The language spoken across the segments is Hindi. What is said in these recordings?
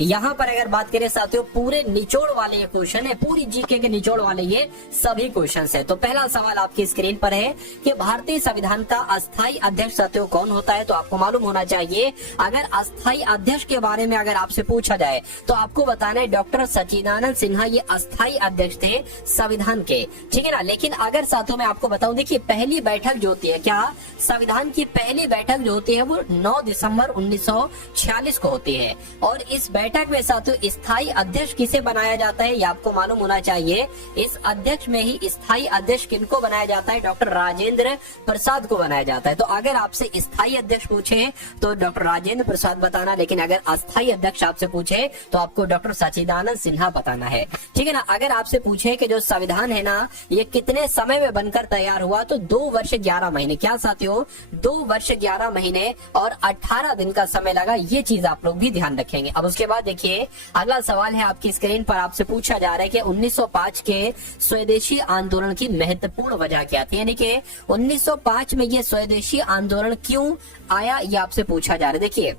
यहाँ पर अगर बात करें साथियों पूरे निचोड़ वाले ये क्वेश्चन है, पूरी जीके के निचोड़ वाले ये सभी क्वेश्चन है। तो पहला सवाल आपकी स्क्रीन पर है कि भारतीय संविधान का अस्थायी अध्यक्ष साथियों कौन होता है। तो आपको मालूम होना चाहिए, अगर अस्थायी अध्यक्ष के बारे में अगर आपसे पूछा जाए तो आपको बताना है डॉक्टर सच्चिदानंद सिन्हा ये अस्थायी अध्यक्ष थे संविधान के, ठीक है ना। लेकिन अगर साथियों मैं आपको बताऊं, देखिए पहली बैठक जो होती है, क्या संविधान की पहली बैठक जो होती है वो 9 दिसंबर 1946 को होती है। और इस बैठक में साथियों स्थायी अध्यक्ष किसे बनाया जाता है ये आपको मालूम होना चाहिए। इस अध्यक्ष में ही स्थायी अध्यक्ष किनको बनाया जाता है, डॉक्टर राजेंद्र प्रसाद को बनाया जाता है। तो अगर आपसे स्थायी अध्यक्ष पूछे तो डॉक्टर राजेंद्र प्रसाद बताना, लेकिन अगर अस्थायी अध्यक्ष आपसे पूछे तो आपको डॉक्टर सच्चिदानंद सिन्हा बताना है, ठीक है ना। अगर आपसे पूछे कि जो संविधान है ना ये कितने समय में बनकर तैयार हुआ, तो 2 वर्ष 11 महीने, क्या साथियों 2 वर्ष 11 महीने और 18 दिन का समय लगा, ये चीज आप लोग भी ध्यान रखेंगे। अब उसके बाद देखिए अगला सवाल है आपकी स्क्रीन पर, आपसे पूछा जा रहा है कि 1905 के स्वदेशी आंदोलन की महत्वपूर्ण वजह क्या थी, यानी कि 1905 में ये स्वदेशी आंदोलन क्यों आया ये आपसे पूछा जा रहा है। देखिए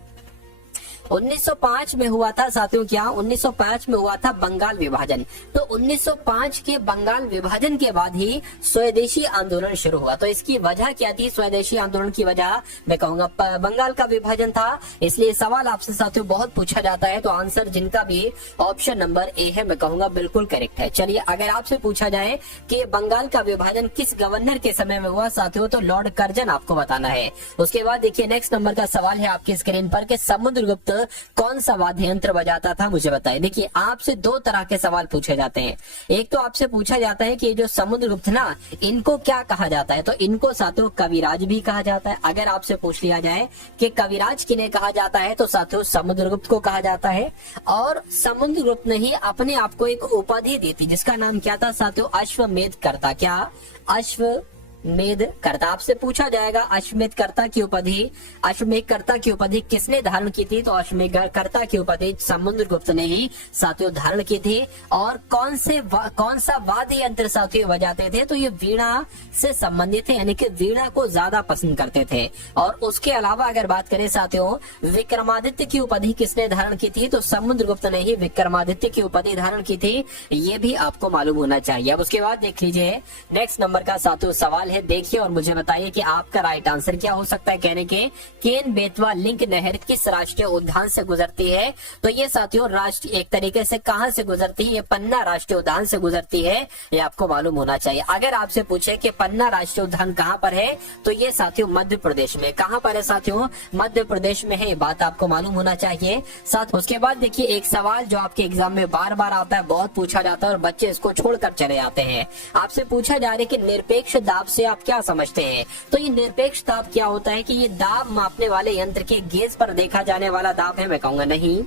1905 में हुआ था साथियों, क्या 1905 में हुआ था बंगाल विभाजन। तो 1905 के बंगाल विभाजन के बाद ही स्वदेशी आंदोलन शुरू हुआ। तो इसकी वजह क्या थी, स्वदेशी आंदोलन की वजह मैं कहूंगा बंगाल का विभाजन था। इसलिए सवाल आपसे साथियों बहुत पूछा जाता है, तो आंसर जिनका भी ऑप्शन नंबर ए है मैं कहूंगा बिल्कुल करेक्ट है। चलिए अगर आपसे पूछा जाए कि बंगाल का विभाजन किस गवर्नर के समय में हुआ साथियों, तो लॉर्ड कर्जन आपको बताना है। उसके बाद देखिए नेक्स्ट नंबर का सवाल है आपकी स्क्रीन पर कि समुद्रगुप्त कौन सा वाद्य यंत्र बजाता था, मुझे बताइए। देखिए आपसे 2 तरह के सवाल पूछे जाते हैं। एक तो आपसे पूछा जाता है कि जो समुद्रगुप्त ना इनको क्या कहा जाता है, तो इनको साथियों कविराज भी कहा जाता है। अगर आपसे पूछ लिया जाए कि कविराज किन्हें कहा जाता है, तो साथियों समुद्रगुप्त को कहा जाता है। और समुद्रगुप्त ने ही अपने आप को एक उपाधि दी थी जिसका नाम क्या था साथियों, अश्वमेध कर्ता। क्या अश्वमेध कर्ता, आपसे पूछा जाएगा अश्वमेध कर्ता की उपाधि, अश्वमेध कर्ता की उपाधि किसने धारण की थी, तो अश्वमेध कर्ता की उपाधि समुद्रगुप्त ने ही साथियों धारण की थी। और कौन सा वाद्य यंत्र साथियों बजाते थे, तो ये वीणा से संबंधित है, यानी कि वीणा को ज्यादा पसंद करते थे। और उसके अलावा अगर बात करें साथियों विक्रमादित्य की उपाधि किसने धारण की थी, तो समुद्रगुप्त ने ही विक्रमादित्य की उपाधि धारण की थी, ये भी आपको मालूम होना चाहिए। अब उसके बाद देख लीजिए नेक्स्ट नंबर का साथियों सवाल है, देखिए और मुझे बताइए कि आपका राइट आंसर क्या हो सकता है। कहने के केन बेतवा लिंक नहर किस राष्ट्रीय उद्यान से गुजरती है, तो ये साथियों राष्ट्रीय एक तरीके से कहां से गुजरती है, ये पन्ना राष्ट्रीय उद्यान से गुजरती है, ये आपको मालूम होना चाहिए। अगर आपसे पूछे कि पन्ना राष्ट्रीय उद्यान कहां पर है, तो ये साथियों मध्य प्रदेश में, कहां पर है साथियों, मध्य प्रदेश में है, ये बात आपको मालूम होना चाहिए। साथ उसके बाद देखिए एक सवाल जो आपके एग्जाम में बार बार आता है, बहुत पूछा जाता है और बच्चे इसको छोड़कर चले जाते हैं। आपसे पूछा जा रहा है कि निरपेक्ष दाब से आप क्या समझते हैं, तो ये निरपेक्ष दाब क्या होता है कि ये दाब मापने वाले यंत्र के गेज पर देखा जाने वाला दाब है, मैं कहूंगा नहीं।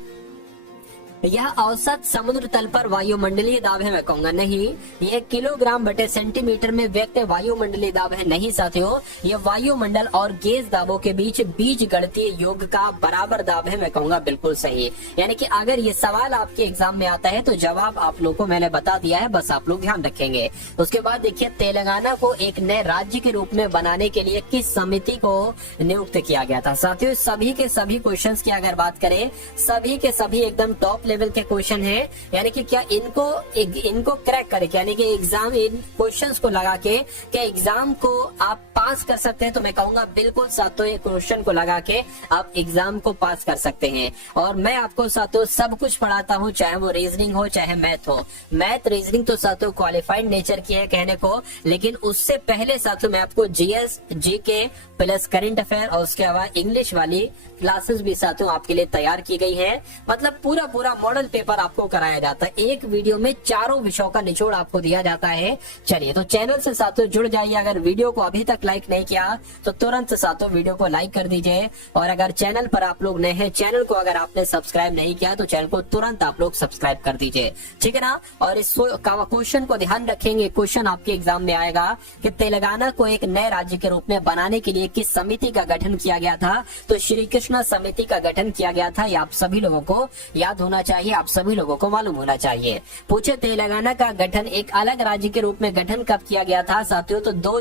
यह औसत समुद्र तल पर वायुमंडलीय दाब है, मैं कहूंगा नहीं। यह किलोग्राम बटे सेंटीमीटर में व्यक्त वायुमंडलीय दाब है, नहीं साथियों। यह वायुमंडल और गेज दाबों के बीच बीज गणितीय योग का बराबर दाब है, मैं कहूंगा बिल्कुल सही। यानी कि अगर ये सवाल आपके एग्जाम में आता है तो जवाब आप लोगों को मैंने बता दिया है, बस आप लोग ध्यान रखेंगे। उसके बाद देखिए तेलंगाना को एक नए राज्य के रूप में बनाने के लिए किस समिति को नियुक्त किया गया था। साथियों सभी के सभी क्वेश्चन की अगर बात करें, सभी के सभी एकदम टॉप लेवल के क्वेश्चन है, यानी कि क्या इनको क्रैक करके, यानी कि एग्जाम इन क्वेश्चंस को लगा के क्या एग्जाम को आप पास कर सकते हैं, तो मैं कहूंगा बिल्कुल साथियों ये क्वेश्चन को लगा के आप एग्जाम को पास कर सकते हैं। और मैं आपको साथियों सब कुछ पढ़ाता हूँ, चाहे वो रीजनिंग हो चाहे मैथ हो। मैथ रीजनिंग तो साथियों क्वालिफाइड नेचर की है कहने को, लेकिन उससे पहले साथियों मैं आपको GS GK plus current affair और उसके अलावा इंग्लिश वाली क्लासेस भी साथियों आपके लिए तैयार की गई है। मतलब पूरा मॉडल पेपर आपको कराया जाता है, एक वीडियो में चारों विषयों का निचोड़ आपको दिया जाता है। चलिए तो चैनल से साथियों जुड़ जाइए। अगर वीडियो को अभी तक लाइक नहीं किया तो तुरंत साथियों वीडियो को लाइक कर दीजिए। और अगर चैनल पर आप लोग नए हैं, चैनल को अगर आपने सब्सक्राइब नहीं किया तो चैनल को तुरंत आप लोग सब्सक्राइब कर दीजिए, ठीक है ना। और इस क्वेश्चन को ध्यान रखेंगे, क्वेश्चन आपके एग्जाम में आएगा कि तेलंगाना को एक नए राज्य के रूप में बनाने के लिए किस समिति का गठन किया गया था, तो श्री कृष्ण समिति का गठन किया गया था। ये आप सभी लोगों को याद होना चाहिए। चाहिए, आप सभी लोगों को मालूम होना चाहिए। पूछे तेलंगाना का गठन एक अलग राज्य के रूप में गठन कब किया गया था साथियों? तो 2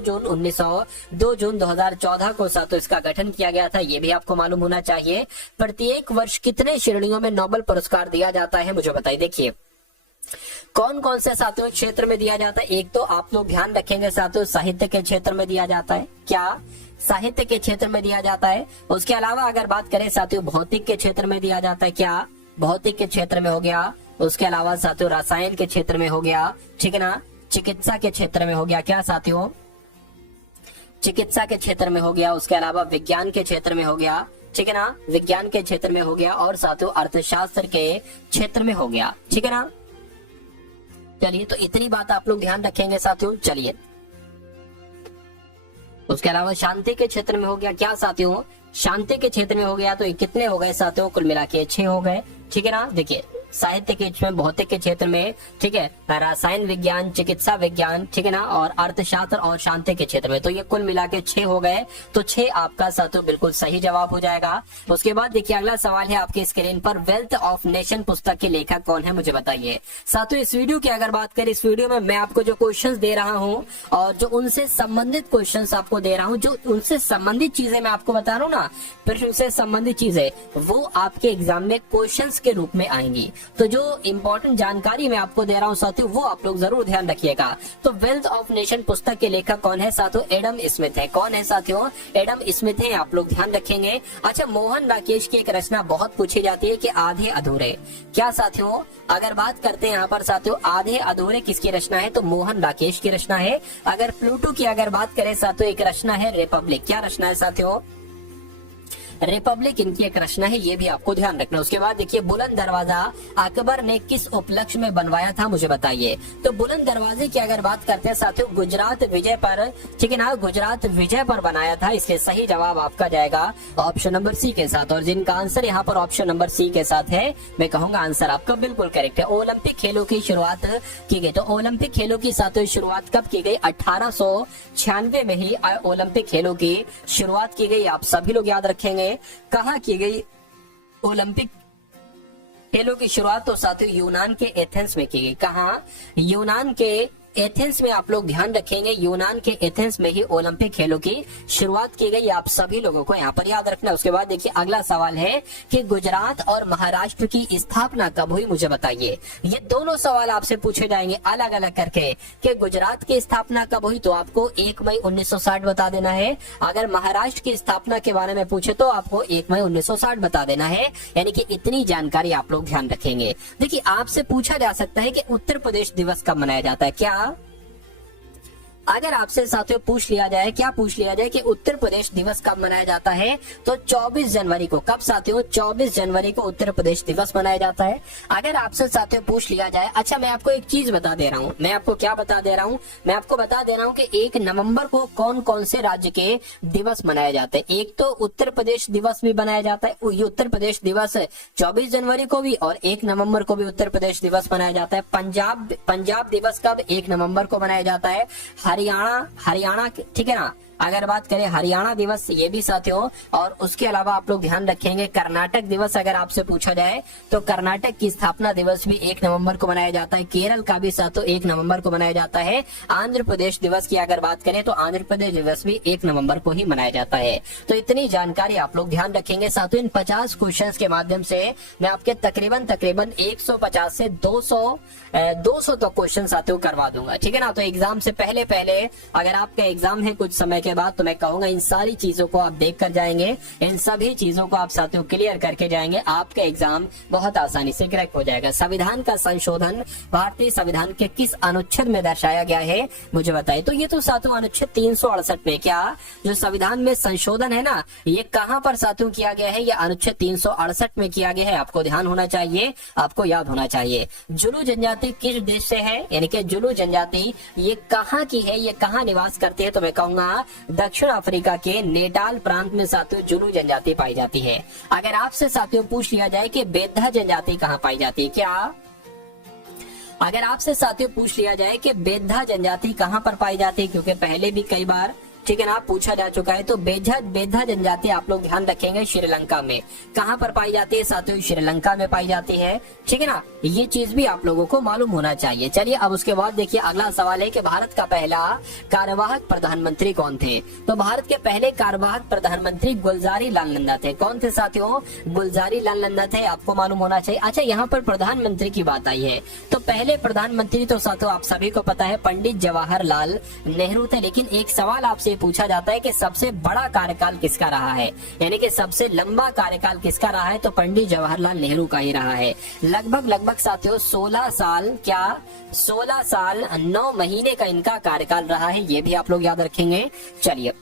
जून 2014 को साथियों इसका गठन किया गया था, ये भी आपको मालूम होना चाहिए। प्रत्येक वर्ष कितने श्रेणियों में नोबेल पुरस्कार दिया जाता है मुझे बताइए। देखिए कौन कौन से साथियों क्षेत्र में दिया जाता है। एक तो आप लोग ध्यान रखेंगे साथियों, साहित्य के क्षेत्र में दिया जाता है। क्या साहित्य के क्षेत्र में दिया जाता है? उसके अलावा अगर बात करें साथियों, भौतिक के क्षेत्र में दिया जाता है। क्या भौतिक के क्षेत्र में हो गया? उसके अलावा साथियों रसायन के क्षेत्र में हो गया, ठीक है ना। चिकित्सा के क्षेत्र में हो गया। क्या साथियों? चिकित्सा के क्षेत्र में हो गया। उसके अलावा विज्ञान के क्षेत्र में हो गया, ठीक है ना। विज्ञान के क्षेत्र में हो गया और साथियों अर्थशास्त्र के क्षेत्र में हो गया, ठीक है ना। चलिए तो इतनी बात आप लोग ध्यान रखेंगे साथियों। चलिए उसके अलावा शांति के क्षेत्र में हो गया। क्या साथियों? शांति के क्षेत्र में हो गया। तो ये कितने हो गए साथियों? कुल मिला के 6 हो गए, ठीक है ना। देखिए साहित्य के क्षेत्र में, भौतिक के क्षेत्र में, ठीक है, रसायन विज्ञान, चिकित्सा विज्ञान, ठीक है ना, और अर्थशास्त्र और शांति के क्षेत्र में। तो ये कुल मिला के 6 हो गए। तो 6 आपका साथियों बिल्कुल सही जवाब हो जाएगा। उसके बाद देखिए अगला सवाल है आपके स्क्रीन पर, वेल्थ ऑफ नेशन पुस्तक के लेखक कौन है मुझे बताइए। साथियों इस वीडियो की अगर बात करें, इस वीडियो में मैं आपको जो क्वेश्चंस दे रहा हूँ और जो उनसे संबंधित क्वेश्चंस आपको दे रहा हूँ, जो उनसे संबंधित चीजें मैं आपको बता रहा हूँ ना, प्रश्न से संबंधित चीजें, वो आपके एग्जाम में क्वेश्चंस के रूप में आएंगी। तो जो इंपॉर्टेंट जानकारी मैं आपको दे रहा हूँ साथियों, वो आप लोग जरूर ध्यान रखिएगा। तो वेल्थ ऑफ नेशन पुस्तक के लेखक कौन है साथियों? एडम स्मिथ है। कौन है साथियों? एडम स्मिथ है, आप लोग ध्यान रखेंगे। अच्छा, मोहन राकेश की एक रचना बहुत पूछी जाती है कि आधे अधूरे। क्या साथियों? अगर बात करते हैं यहाँ पर साथियों, आधे अधूरे किसकी रचना है? तो मोहन राकेश की रचना है। अगर प्लूटो की अगर बात करें साथियों, एक रचना है रिपब्लिक। क्या रचना है साथियों? रिपब्लिक इनकी एक रचना है, ये भी आपको ध्यान रखना। उसके बाद देखिए बुलंद दरवाजा अकबर ने किस उपलक्ष्य में बनवाया था मुझे बताइए। तो बुलंद दरवाजे की अगर बात करते हैं साथियों, गुजरात विजय पर, ठीक है ना, गुजरात विजय पर बनाया था। इसके सही जवाब आपका जाएगा ऑप्शन नंबर सी के साथ। और जिनका आंसर यहाँ पर ऑप्शन नंबर सी के साथ है, मैं कहूंगा आंसर आपका बिल्कुल करेक्ट है। ओलंपिक खेलों की शुरुआत की गई। तो ओलंपिक खेलों की साथियों शुरुआत कब की गई? 1896 में ही ओलंपिक खेलों की शुरुआत की गई। आप सभी लोग याद रखेंगे कहाँ की गई ओलंपिक खेलों की शुरुआत? तो साथियों यूनान के एथेंस में की गई। कहाँ? यूनान के एथेंस में। आप लोग ध्यान रखेंगे, यूनान के एथेंस में ही ओलंपिक खेलों की शुरुआत की गई। आप सभी लोगों को यहाँ पर याद रखना। उसके बाद देखिए अगला सवाल है कि गुजरात और महाराष्ट्र की स्थापना कब हुई मुझे बताइए। ये दोनों सवाल आपसे पूछे जाएंगे अलग अलग करके कि गुजरात की स्थापना कब हुई, तो आपको 1 मई 1960 बता देना है। अगर महाराष्ट्र की स्थापना के बारे में पूछे तो आपको 1 मई 1960 बता देना है। यानी कि इतनी जानकारी आप लोग ध्यान रखेंगे। देखिए आपसे पूछा जा सकता है कि उत्तर प्रदेश दिवस कब मनाया जाता है। क्या अगर आपसे साथियों पूछ लिया जाए, क्या पूछ लिया जाए कि उत्तर प्रदेश दिवस कब मनाया जाता है, तो 24 जनवरी को। कब साथियों? 24 जनवरी को उत्तर प्रदेश दिवस मनाया जाता है। अगर आपसे साथियों पूछ लिया जाए, अच्छा मैं आपको एक चीज बता दे रहा हूँ, मैं आपको क्या बता दे रहा हूँ, मैं आपको बता दे रहा हूँ कि 1 नवंबर को कौन कौन से राज्य के दिवस मनाए जाते हैं। एक तो उत्तर प्रदेश दिवस भी मनाया जाता है, ये उत्तर प्रदेश दिवस 24 जनवरी को भी, और 1 नवंबर को भी उत्तर प्रदेश दिवस मनाया जाता है। पंजाब दिवस कब? 1 नवंबर को मनाया जाता है। हरियाणा ठीक है ना, अगर बात करें हरियाणा दिवस, ये भी साथियों। और उसके अलावा आप लोग ध्यान रखेंगे कर्नाटक दिवस अगर आपसे पूछा जाए तो कर्नाटक की स्थापना दिवस भी 1 नवंबर को मनाया जाता है। केरल का भी साथियों 1 नवंबर को मनाया जाता है। आंध्र प्रदेश दिवस की अगर बात करें तो आंध्र प्रदेश दिवस भी 1 नवंबर को ही मनाया जाता है। तो इतनी जानकारी आप लोग ध्यान रखेंगे साथियों। इन 50 क्वेश्चन के माध्यम से मैं आपके तकरीबन 150 से 200 तक क्वेश्चन साथियों करवा दूंगा, ठीक है ना। तो एग्जाम से पहले अगर आपका एग्जाम है कुछ समय के बाद, तो मैं कहूंगा इन सारी चीजों को आप देख कर जाएंगे, इन सभी चीजों को आप साथियों क्लियर करके जाएंगे, आपका एग्जाम बहुत आसानी से क्रैक हो जाएगा। संविधान का संशोधन भारतीय संविधान के किस अनुच्छेद में दर्शाया गया है मुझे बताइए। तो ये तो साथियों अनुच्छेद 368 में, क्या जो संविधान में संशोधन है ना, ये कहाँ पर साथियों किया गया है? ये अनुच्छेद 368 में किया गया है। आपको ध्यान होना चाहिए, आपको याद होना चाहिए। जुलू जनजाति किस देश से है, यानी कि जुलू जनजाति ये कहाँ की है, ये कहाँ निवास करते हैं? तो मैं कहूंगा दक्षिण अफ्रीका के नेटाल प्रांत में साथियों जुलू जनजाति पाई जाती है। अगर आपसे साथियों पूछ लिया जाए कि बेद्धा जनजाति कहाँ पाई जाती है, क्या अगर आपसे साथियों पूछ लिया जाए कि बेद्धा जनजाति कहाँ पर पाई जाती है, क्योंकि पहले भी कई बार ठीक है ना, पूछा जा चुका है। तो बेधा जनजाति आप लोग ध्यान रखेंगे श्रीलंका में। कहाँ पर पाई जाती है साथियों? श्रीलंका में पाई जाती है, ठीक है ना, ये चीज भी आप लोगों को मालूम होना चाहिए। चलिए अब उसके बाद देखिए अगला सवाल है कि भारत का पहला कार्यवाहक प्रधानमंत्री कौन थे? तो भारत के पहले कार्यवाहक प्रधानमंत्री गुलजारी लाल नंदा थे। कौन थे साथियों? गुलजारी लाल नंदा थे, आपको मालूम होना चाहिए। अच्छा, यहाँ पर प्रधानमंत्री की बात आई है तो पहले प्रधानमंत्री तो साथियों आप सभी को पता है पंडित जवाहरलाल नेहरू थे। लेकिन एक सवाल आपसे पूछा जाता है कि सबसे बड़ा कार्यकाल किसका रहा है, यानी कि सबसे लंबा कार्यकाल किसका रहा है? तो पंडित जवाहरलाल नेहरू का ही रहा है। लगभग साथियों 16 साल, क्या 16 साल 9 महीने का इनका कार्यकाल रहा है, ये भी आप लोग याद रखेंगे। चलिए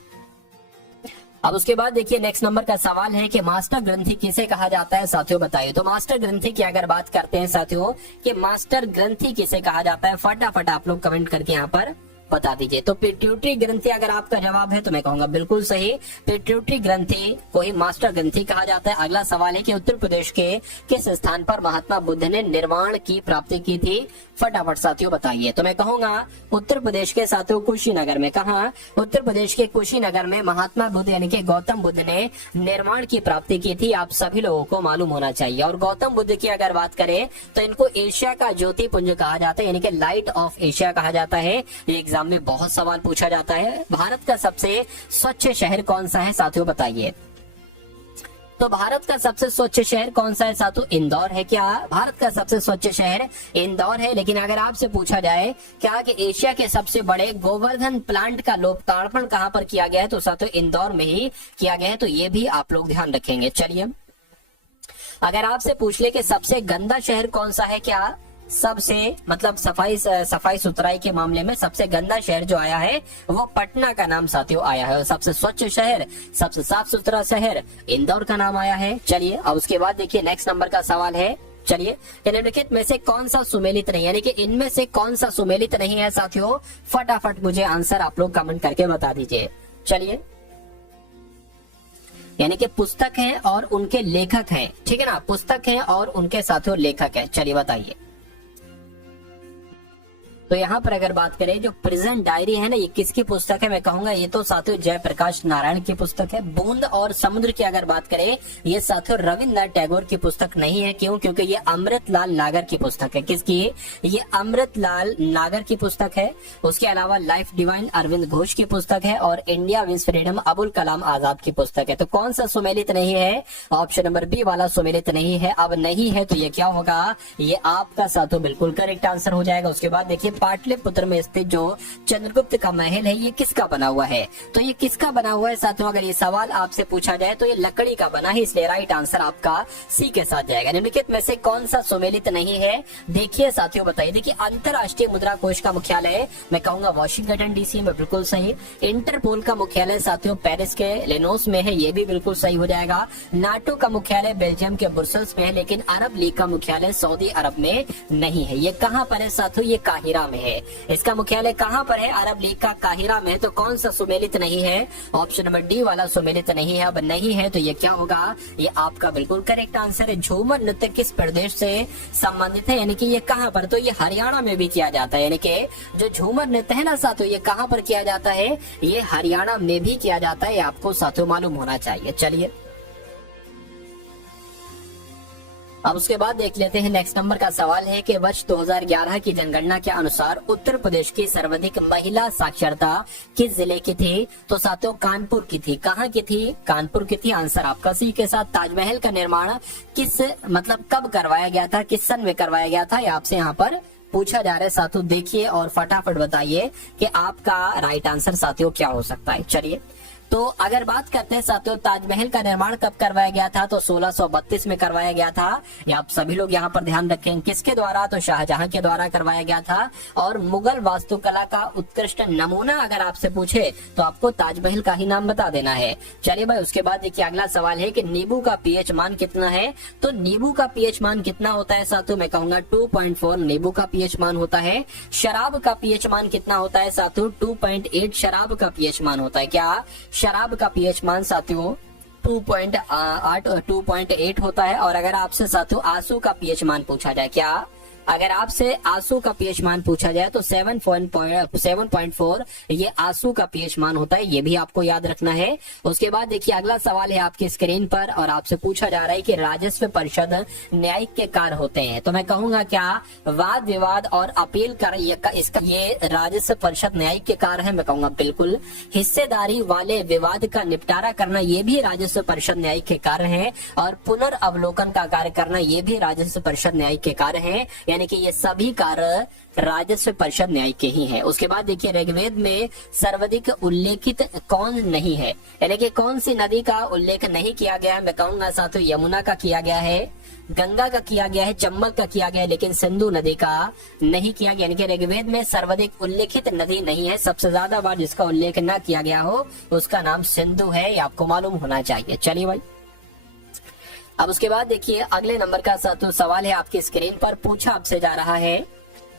अब उसके बाद देखिए नेक्स्ट नंबर का सवाल है कि मास्टर ग्रंथि किसे कहा जाता है साथियों, बताइए। तो मास्टर ग्रंथि की अगर बात करते हैं साथियों कि मास्टर ग्रंथि किसे कहा जाता है, फटाफट आप लोग कमेंट करके यहाँ पर बता दीजिए। तो पिट्यूटरी ग्रंथि अगर आपका जवाब है तो मैं कहूंगा बिल्कुल सही, पिट्यूटरी ग्रंथि को ही मास्टर ग्रंथि कहा जाता है। अगला सवाल है कि उत्तर प्रदेश के किस स्थान पर महात्मा बुद्ध ने निर्वाण की प्राप्ति की थी? फटाफट साथियों बताइए। तो मैं कहूंगा उत्तर प्रदेश के साथियों कुशीनगर में। कहा? उत्तर प्रदेश के कुशीनगर में महात्मा बुद्ध यानी कि गौतम बुद्ध ने निर्वाण की प्राप्ति की थी, आप सभी लोगों को मालूम होना चाहिए। और गौतम बुद्ध की अगर बात करें तो इनको एशिया का ज्योति पुंज कहा जाता है, यानी कि लाइट ऑफ एशिया कहा जाता है। एग्जाम में बहुत सवाल पूछा जाता है। भारत का सबसे स्वच्छ शहर कौन सा है साथियों, बताइए। तो भारत का सबसे स्वच्छ शहर कौन सा है साथियों? इंदौर है। क्या भारत का सबसे स्वच्छ शहर इंदौर है? लेकिन अगर आपसे पूछा जाए क्या कि एशिया के सबसे बड़े गोवर्धन प्लांट का लोकार्पण कहां पर किया गया है, तो साथियों इंदौर में ही किया गया है। तो ये भी आप लोग ध्यान रखेंगे। चलिए अगर आपसे पूछ ले कि सबसे गंदा शहर कौन सा है, क्या सबसे मतलब सफाई सुथराई के मामले में सबसे गंदा शहर जो आया है वो पटना का नाम साथियों आया है। और सबसे स्वच्छ शहर, सबसे साफ सुथरा शहर इंदौर का नाम आया है। चलिए अब उसके बाद देखिए नेक्स्ट नंबर का सवाल है। चलिए निम्नलिखित में से कौन सा सुमेलित नहीं, यानी कि इनमें से कौन सा सुमेलित नहीं है साथियों? फटाफट मुझे आंसर आप लोग कमेंट करके बता दीजिए। चलिए यानी कि पुस्तक है और उनके लेखक हैं, ठीक है ना, पुस्तक है और उनके साथियों लेखक है। चलिए बताइए। तो यहाँ पर अगर बात करें जो प्रेजेंट डायरी है ना, ये किसकी पुस्तक है? मैं कहूंगा ये तो साथियों जयप्रकाश नारायण की पुस्तक है। बूंद और समुद्र की अगर बात करें ये साथियों रविन्द्रनाथ टैगोर की पुस्तक नहीं है। क्यों? क्योंकि ये अमृतलाल नागर की पुस्तक है। किसकी? ये अमृतलाल नागर की पुस्तक है। उसके अलावा लाइफ डिवाइन अरविंद घोष की पुस्तक है और इंडिया विज फ्रीडम अबुल कलाम आजाद की पुस्तक है। तो कौन सा सुमेलित नहीं है? ऑप्शन नंबर बी वाला सुमेलित नहीं है। अब नहीं है तो ये क्या होगा? ये आपका साथियों बिल्कुल करेक्ट आंसर हो जाएगा। उसके बाद देखिए पाटलिपुत्र में स्थित जो चंद्रगुप्त का महल है ये किसका बना हुआ है? तो ये किसका बना हुआ है साथियों? अगर ये सवाल आपसे पूछा जाए तो ये लकड़ी का बना है, इसलिए राइट आंसर आपका सी के साथ जाएगा। निम्नलिखित में से कौन सा सुमेलित नहीं है? देखिए साथियों बताइए। देखिए अंतरराष्ट्रीय मुद्रा कोष का मुख्यालय मैं कहूंगा वॉशिंगटन डीसी में, बिल्कुल सही। इंटरपोल का मुख्यालय साथियों पेरिस के लेनोस में है, ये भी बिल्कुल सही हो जाएगा। नाटो का मुख्यालय बेल्जियम के ब्रुसेल्स में है, लेकिन अरब लीग का मुख्यालय सऊदी अरब में नहीं है। ये कहाँ पर है साथियों? ये काहिरा में है। इसका मुख्यालय कहाँ पर है? अरब लीग का काहिरा में। तो कौन सा सुमेलित नहीं है? ऑप्शन नंबर डी वाला सुमेलित नहीं है। अब नहीं है तो ये क्या होगा? ये आपका बिल्कुल करेक्ट आंसर है। झूमर नृत्य किस प्रदेश से संबंधित है, यानी कि ये कहाँ पर? तो ये हरियाणा में भी किया जाता है। यानी कि जो झूमर नृत्य है ना साथियों, ये कहाँ पर किया जाता है? ये हरियाणा में भी किया जाता है, आपको साथियों मालूम होना चाहिए। चलिए अब उसके बाद देख लेते हैं नेक्स्ट नंबर का सवाल है कि वर्ष 2011 की जनगणना के अनुसार उत्तर प्रदेश की सर्वाधिक महिला साक्षरता किस जिले की थी? तो साथियों कानपुर की थी। कहाँ की थी? कानपुर की थी। आंसर आपका सी के साथ। ताजमहल का निर्माण किस मतलब कब करवाया गया था, किस सन में करवाया गया था, ये आपसे यहाँ पर पूछा जा रहा है साथियों। देखिए और फटाफट बताइए कि आपका राइट आंसर साथियों क्या हो सकता है। चलिए तो अगर बात करते हैं साथियों ताजमहल का निर्माण कब करवाया गया था, तो 1632 में करवाया गया था। ये आप सभी लोग यहाँ पर ध्यान रखें। किसके द्वारा? तो शाहजहां के द्वारा करवाया गया था। और मुगल वास्तुकला का उत्कृष्ट नमूना अगर आपसे पूछे तो आपको ताजमहल का ही नाम बता देना है। चलिए भाई उसके बाद देखिए अगला सवाल है कि नींबू का पीएच मान कितना है? तो नींबू का पीएच मान कितना होता है साथियों? मैं कहूंगा 2.4 नींबू का पीएच मान होता है। शराब का पीएच मान कितना होता है साथियों? 2.8 शराब का पीएच मान होता है। क्या? शराब का पीएच मान साथियों 2.8 होता है। और अगर आपसे साथियों आंसू का पीएच मान पूछा जाए, क्या अगर आपसे आंसू का पीएच मान पूछा जाए तो 7.4 ये आंसू का पीएच मान होता है, ये भी आपको याद रखना है। उसके बाद देखिए अगला सवाल है आपकी स्क्रीन पर और आपसे पूछा जा रहा है कि राजस्व परिषद न्यायिक के कार्य होते हैं, तो मैं कहूंगा क्या वाद विवाद और अपील कर इसका ये राजस्व परिषद न्यायिक के कार्य है, मैं कहूंगा बिल्कुल। हिस्सेदारी वाले विवाद का निपटारा करना ये भी राजस्व परिषद न्यायिक के कार्य है, और पुनर्अवलोकन का कार्य करना ये भी राजस्व परिषद न्यायिक के कार्य है, यानी कि ये सभी कार्य राजस्व परिषद न्यायिक के ही है। उसके बाद देखिए ऋग्वेद में सर्वाधिक उल्लेखित कौन नहीं है, यानी कि कौन सी नदी का उल्लेख नहीं किया गया है, मैं कहूंगा साथियों यमुना का किया गया है, गंगा का किया गया है, चंबल का किया गया है, लेकिन सिंधु नदी का नहीं किया गया। यानी कि ऋग्वेद में सर्वाधिक उल्लेखित नदी नहीं है, सबसे ज्यादा बार जिसका उल्लेख न किया गया हो उसका नाम सिंधु है, ये आपको मालूम होना चाहिए। चलिए भाई, अब उसके बाद देखिए अगले नंबर का सवाल है आपकी स्क्रीन पर, पूछा आपसे जा रहा है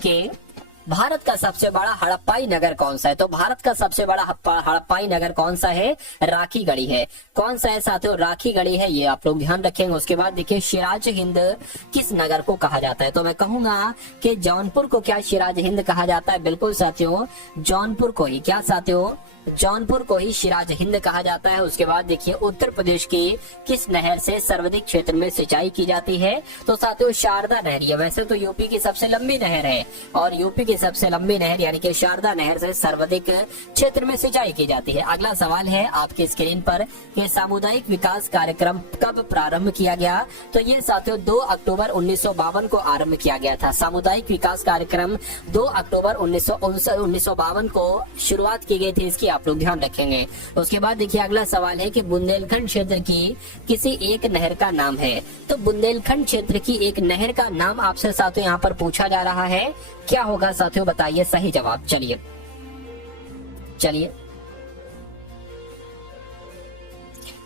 कि भारत का सबसे बड़ा हड़प्पाई नगर कौन सा है। तो भारत का सबसे बड़ा हड़प्पाई नगर कौन सा है, राखी गढ़ी है। कौन सा है साथियों, राखी गढ़ी है, ये आप लोग ध्यान रखेंगे। उसके बाद देखिए सिराज हिंद किस नगर को कहा जाता है, तो मैं कहूंगा कि जौनपुर को क्या सिराज हिंद कहा जाता है, बिल्कुल साथियों जौनपुर को ही, क्या साथियों जौनपुर को ही सिराज हिंद कहा जाता है। उसके बाद देखिए उत्तर प्रदेश की किस नहर से सर्वाधिक क्षेत्र में सिंचाई की जाती है, तो साथियों शारदा नहर। ये वैसे तो यूपी की सबसे लंबी नहर है, और यूपी की सबसे लंबी नहर यानी कि शारदा नहर से सर्वाधिक क्षेत्र में सिंचाई की जाती है। अगला सवाल है आपकी स्क्रीन पर कि सामुदायिक विकास कार्यक्रम कब प्रारंभ किया गया, तो ये साथियों 2 अक्टूबर 1952 को आरंभ किया गया था। सामुदायिक विकास कार्यक्रम 2 अक्टूबर 1952 को शुरुआत की गई थी, इसकी आप लोग ध्यान रखेंगे। उसके बाद देखिए अगला सवाल है कि बुंदेलखंड क्षेत्र की किसी एक नहर का नाम है, तो बुंदेलखंड क्षेत्र की एक नहर का नाम आपसे साथियों यहाँ पर पूछा जा रहा है, क्या होगा साथियों बताइए सही जवाब। चलिए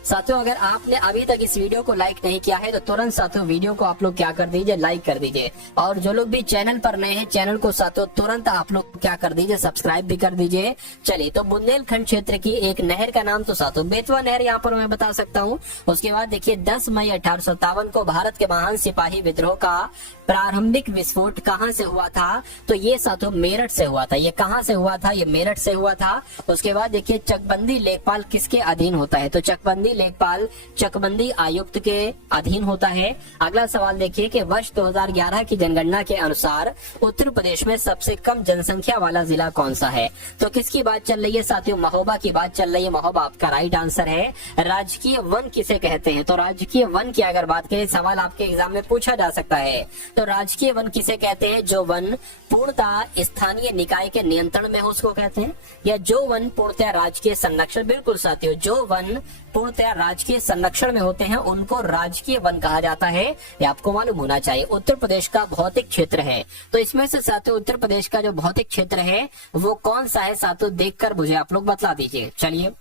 साथियों, अगर आपने अभी तक इस वीडियो को लाइक नहीं किया है तो तुरंत साथियों वीडियो को आप लोग क्या कर दीजिए, लाइक कर दीजिए। और जो लोग भी चैनल पर नए हैं, चैनल को साथियों तुरंत आप लोग क्या कर दीजिए, सब्सक्राइब भी कर दीजिए। चलिए, तो बुंदेलखंड क्षेत्र की एक नहर का नाम तो साथियों बेतवा नहर यहाँ पर मैं बता सकता हूँ। उसके बाद देखिए 10 मई 1857 को भारत के महान सिपाही विद्रोह का प्रारंभिक विस्फोट कहाँ से हुआ था, तो ये साथियों मेरठ से हुआ था। ये कहाँ से हुआ था, ये मेरठ से हुआ था। उसके बाद देखिए चकबंदी लेखपाल किसके अधीन होता है, तो चकबंदी लेखपाल चकबंदी आयुक्त के अधीन होता है। अगला सवाल देखिए कि वर्ष 2011 की जनगणना के अनुसार उत्तर प्रदेश में सबसे कम जनसंख्या वाला जिला कौन सा है, तो किसकी बात चल रही है साथियों, महोबा की बात चल रही है। महोबा आपका राइट आंसर है। राजकीय वन किसे कहते हैं, तो राजकीय वन की अगर बात करें, सवाल आपके एग्जाम में पूछा जा सकता है, तो राजकीय वन किसे कहते हैं, जो वन पूर्णतः स्थानीय निकाय के नियंत्रण में हो उसको कहते हैं, या जो वन पूर्णतः राजकीय संरक्षण, बिल्कुल साथियों जो वन पूर्णतः राजकीय संरक्षण में होते हैं उनको राजकीय वन कहा जाता है, ये आपको मालूम होना चाहिए। उत्तर प्रदेश का भौतिक क्षेत्र है, तो इसमें से साथियों उत्तर प्रदेश का जो भौतिक क्षेत्र है वो कौन सा है साथियों, देखकर मुझे आप लोग बतला दीजिए। चलिए,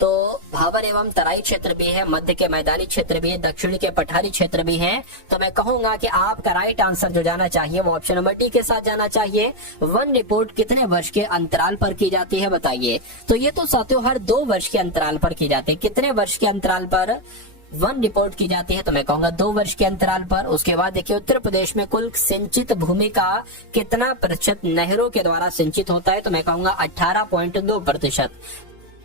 तो भाबर एवं तराई क्षेत्र भी है, मध्य के मैदानी क्षेत्र भी है, दक्षिण के पठारी क्षेत्र भी है। तो मैं कहूंगा कि आपका राइट आंसर जो जाना चाहिए वो ऑप्शन नंबर डी के साथ जाना चाहिए। वन रिपोर्ट कितने वर्ष के अंतराल पर की जाती है बताइए, तो ये तो साथियों हर 2 वर्ष के अंतराल पर की जाती है। कितने वर्ष के अंतराल पर वन रिपोर्ट की जाती है, तो मैं कहूंगा 2 वर्ष के अंतराल पर। उसके बाद देखिए उत्तर प्रदेश में कुल सिंचित भूमि का कितना प्रतिशत नहरों के द्वारा सिंचित होता है, तो मैं कहूंगा 18.2%।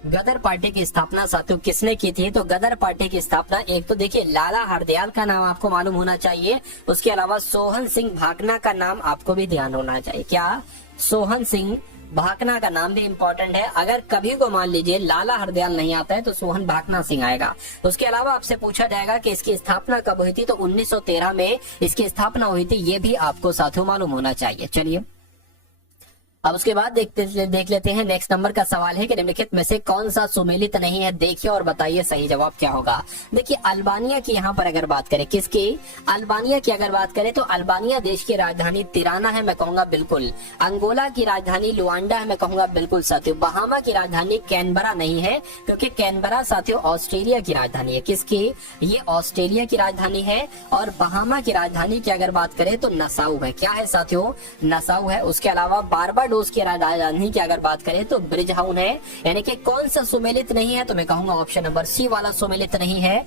गदर पार्टी की स्थापना साथियों किसने की थी, तो गदर पार्टी की स्थापना एक तो देखिए लाला हरदयाल का नाम आपको मालूम होना चाहिए, उसके अलावा सोहन सिंह भाकना का नाम आपको भी ध्यान होना चाहिए। क्या, सोहन सिंह भाकना का नाम भी इम्पोर्टेंट है। अगर कभी को मान लीजिए लाला हरदयाल नहीं आता है तो सोहन भाकना सिंह आएगा। उसके अलावा आपसे पूछा जाएगा कि इसकी स्थापना कब हुई थी, तो 1913 में इसकी स्थापना हुई थी, ये भी आपको साथियों मालूम होना चाहिए। चलिए, अब उसके बाद देख लेते हैं नेक्स्ट नंबर का सवाल है कि निम्नलिखित में से कौन सा सुमेलित नहीं है, देखिए और बताइए सही जवाब क्या होगा। देखिए अल्बानिया की यहाँ पर अगर बात करें, किसकी, अल्बानिया की अगर बात करें तो अल्बानिया देश की राजधानी तिराना है, मैं कहूंगा बिल्कुल। अंगोला की राजधानी लुआंडा है, मैं कहूंगा बिल्कुल साथियों। बहामा की राजधानी कैनबरा नहीं है, क्योंकि कैनबरा साथियों ऑस्ट्रेलिया की राजधानी है। किसकी, ये ऑस्ट्रेलिया की राजधानी है। और बहामा की राजधानी की अगर बात करें तो नसाउ है। क्या है साथियों, नसाउ है। उसके अलावा बारबाडोस की राजधानी की अगर बात करें तो ब्रिजहाउन है। यानी कि कौन सा सुमेलित नहीं है, तो मैं कहूंगा ऑप्शन नंबर सी वाला सुमेलित नहीं है।